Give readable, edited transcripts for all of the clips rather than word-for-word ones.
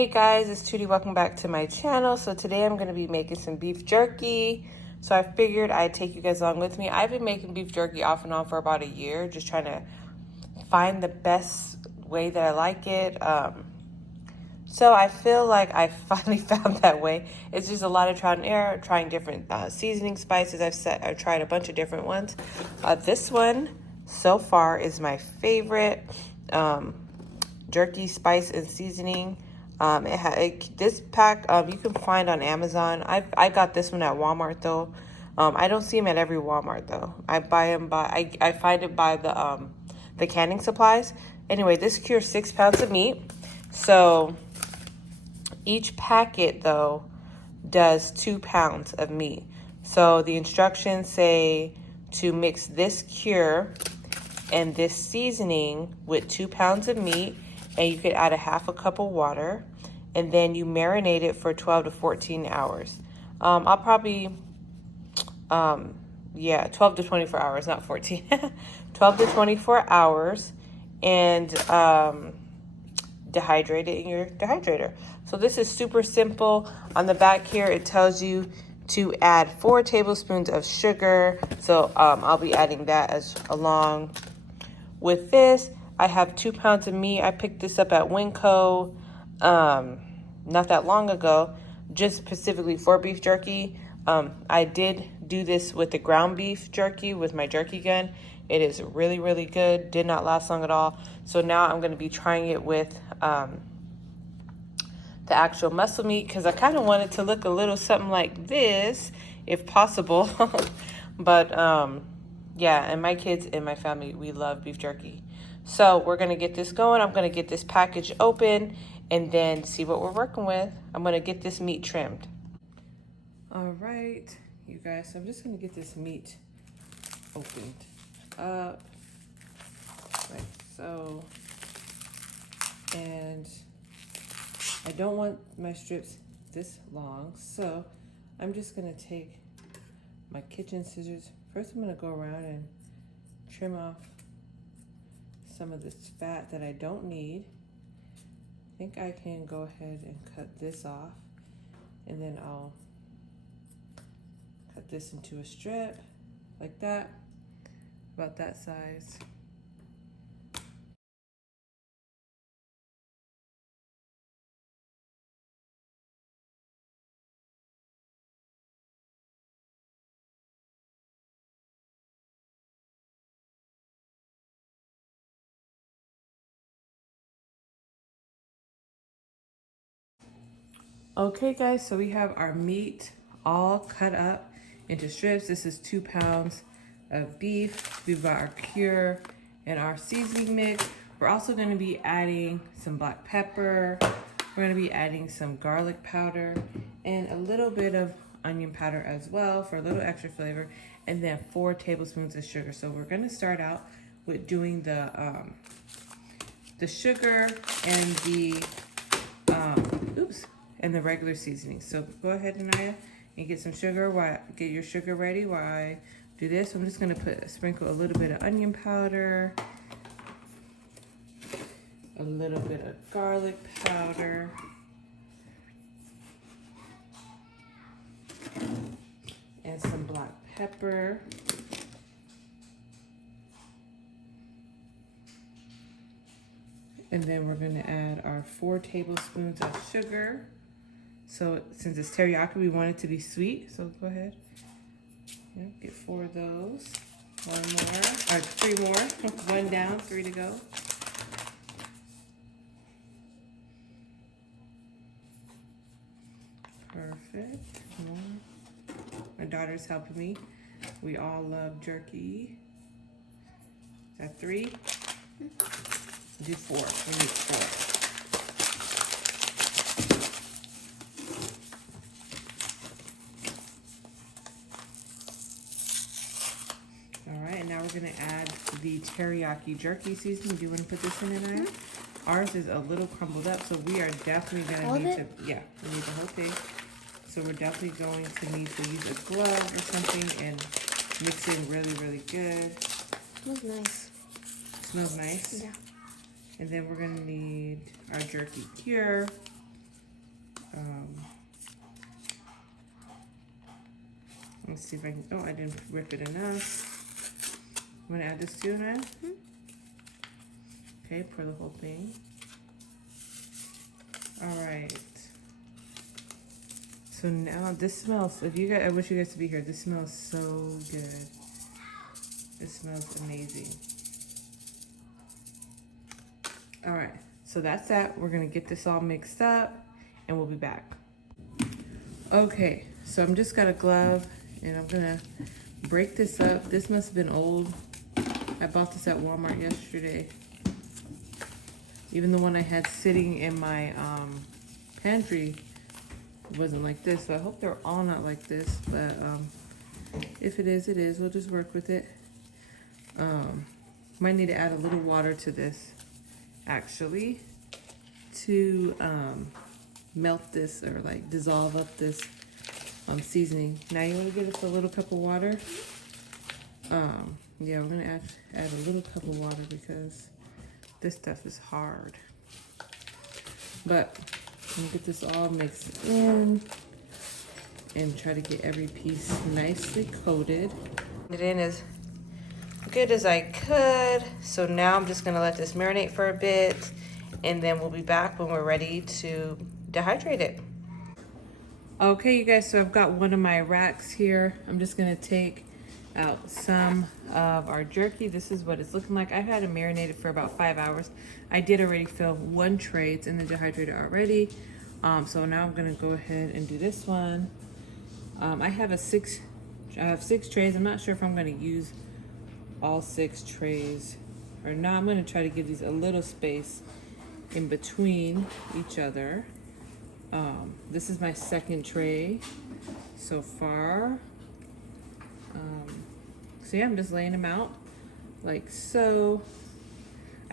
Hey guys, it's Tootie. Welcome back to my channel. So today I'm going to be making some beef jerky. So I figured I'd take you guys along with me. I've been making beef jerky off and on for about a year, just trying to find the best way that I like it. So I feel like I finally found that way. It's just a lot of trial and error, trying different seasoning spices. I've tried a bunch of different ones. This one so far is my favorite jerky spice and seasoning. This pack you can find on Amazon. I got this one at Walmart though. I don't see them at every Walmart though. I buy them by I find it by the canning supplies. Anyway, this cures 6 pounds of meat. So each packet though does 2 pounds of meat. So the instructions say to mix this cure and this seasoning with 2 pounds of meat, and you could add a half a cup of water, and then you marinate it for 12 to 14 hours. I'll probably, 12 to 24 hours, not 14. 12 to 24 hours, and dehydrate it in your dehydrator. So this is super simple. On the back here, it tells you to add 4 tablespoons of sugar. So I'll be adding that as along with this. I have 2 pounds of meat. I picked this up at Winco not that long ago, just specifically for beef jerky. I did do this with the ground beef jerky with my jerky gun. It is really, really good. Did not last long at all. So now I'm going to be trying it with the actual muscle meat, because I kind of want it to look a little something like this, if possible. But yeah, and my kids and my family, we love beef jerky. So we're going to get this going. I'm going to get this package open and then see what we're working with. I'm going to get this meat trimmed. All right, you guys, so I'm just going to get this meat opened up. Like so. And I don't want my strips this long, so I'm just going to take my kitchen scissors. First, I'm going to go around and trim off some of this fat that I don't need. I think I can go ahead and cut this off, and then I'll cut this into a strip like that, about that size. Okay guys, so we have our meat all cut up into strips. This is 2 pounds of beef. We've got our cure and our seasoning mix. We're also going to be adding some black pepper. We're going to be adding some garlic powder and a little bit of onion powder as well for a little extra flavor, and then 4 tablespoons of sugar. So we're going to start out with doing the sugar and the and the regular seasoning. So go ahead, Anaya, and get some sugar. Get your sugar ready while I do this. I'm just gonna sprinkle a little bit of onion powder, a little bit of garlic powder, and some black pepper. And then we're gonna add our 4 tablespoons of sugar. So since it's teriyaki, we want it to be sweet. So go ahead, get 4 of those. 1 more, or 3 more. 1 down, 3 to go. Perfect. My daughter's helping me. We all love jerky. Is that 3? Do 4. We need 4. Now we're going to add the teriyaki jerky seasoning. Do you want to put this in there? Ours is a little crumbled up, so we are definitely going to need to, we need the whole thing. So we're definitely going to need to use a glove or something and mix it really, really good. Smells nice. Smells nice? Yeah. And then we're going to need our jerky cure. Let's see if I can, oh, I didn't rip it enough. I'm gonna add this too now. Okay, pour the whole thing. All right. So now this smells, if you guys, I wish you guys to be here. This smells so good. It smells amazing. All right, so that's that. We're gonna get this all mixed up and we'll be back. Okay, so I'm just got a glove and I'm gonna break this up. This must have been old. I bought this at Walmart yesterday. Even the one I had sitting in my pantry wasn't like this. So I hope they're all not like this, but if it is, it is. We'll just work with it. Might need to add a little water to this, actually, to melt this or like dissolve up this seasoning. Now you want to give us a little cup of water. Yeah, we're gonna add a little cup of water because this stuff is hard. But I'm gonna get this all mixed in and try to get every piece nicely coated. It in as good as I could. So now I'm just gonna let this marinate for a bit and then we'll be back when we're ready to dehydrate it. Okay, you guys, so I've got one of my racks here. I'm just gonna take out some of our jerky. This is what it's looking like. I've had it marinated for about 5 hours. I did already fill one tray. It's in the dehydrator already. So now I'm gonna go ahead and do this one. I have 6 trays. I'm not sure if I'm gonna use all 6 trays or not. I'm gonna try to give these a little space in between each other. This is my second tray so far. So yeah, I'm just laying them out like so.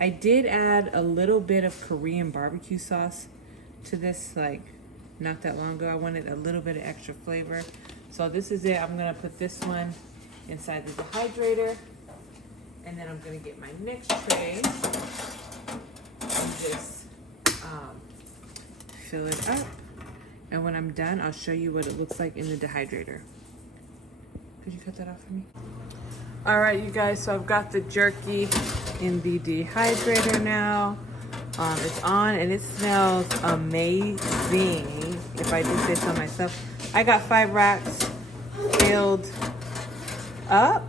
I did add a little bit of Korean barbecue sauce to this, like not that long ago. I wanted a little bit of extra flavor. So this is it. I'm gonna put this one inside the dehydrator, and then I'm gonna get my next tray and just fill it up. And when I'm done, I'll show you what it looks like in the dehydrator. Could you cut that off for me? All right, you guys, so I've got the jerky in the dehydrator now. It's on and it smells amazing, if I do say so myself. I got 5 racks filled up.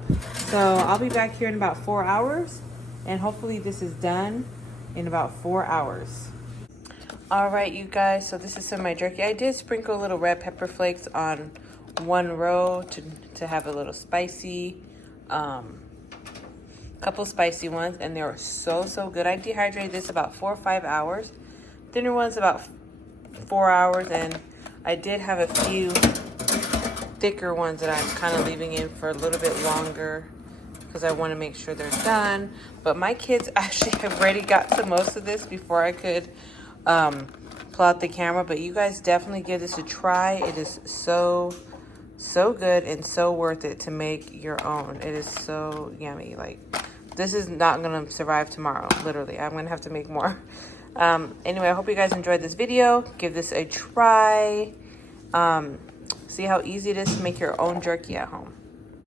So I'll be back here in about 4 hours and hopefully this is done in about 4 hours. All right, you guys, so this is some of my jerky. I did sprinkle a little red pepper flakes on one row to have a little spicy, couple spicy ones, and they were so good. I dehydrated this about 4 or 5 hours. Thinner ones about 4 hours, and I did have a few thicker ones that I'm kind of leaving in for a little bit longer because I want to make sure they're done. But my kids actually have already got to most of this before I could pull out the camera. But you guys definitely give this a try. It is so good and so worth it to make your own. It is so yummy. Like, this is not gonna survive tomorrow, literally. I'm gonna have to make more. Anyway, I hope you guys enjoyed this video. Give this a try. See how easy it is to make your own jerky at home.